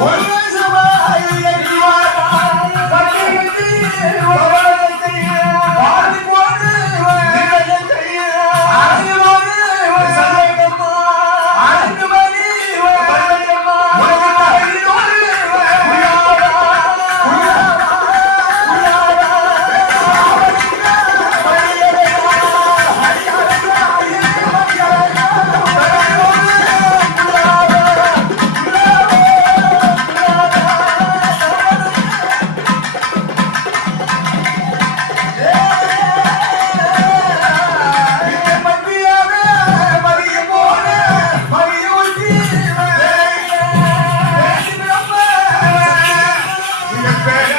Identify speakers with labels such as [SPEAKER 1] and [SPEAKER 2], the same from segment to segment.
[SPEAKER 1] 월.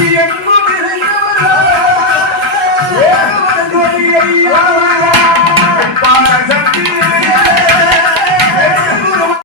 [SPEAKER 1] Yeah.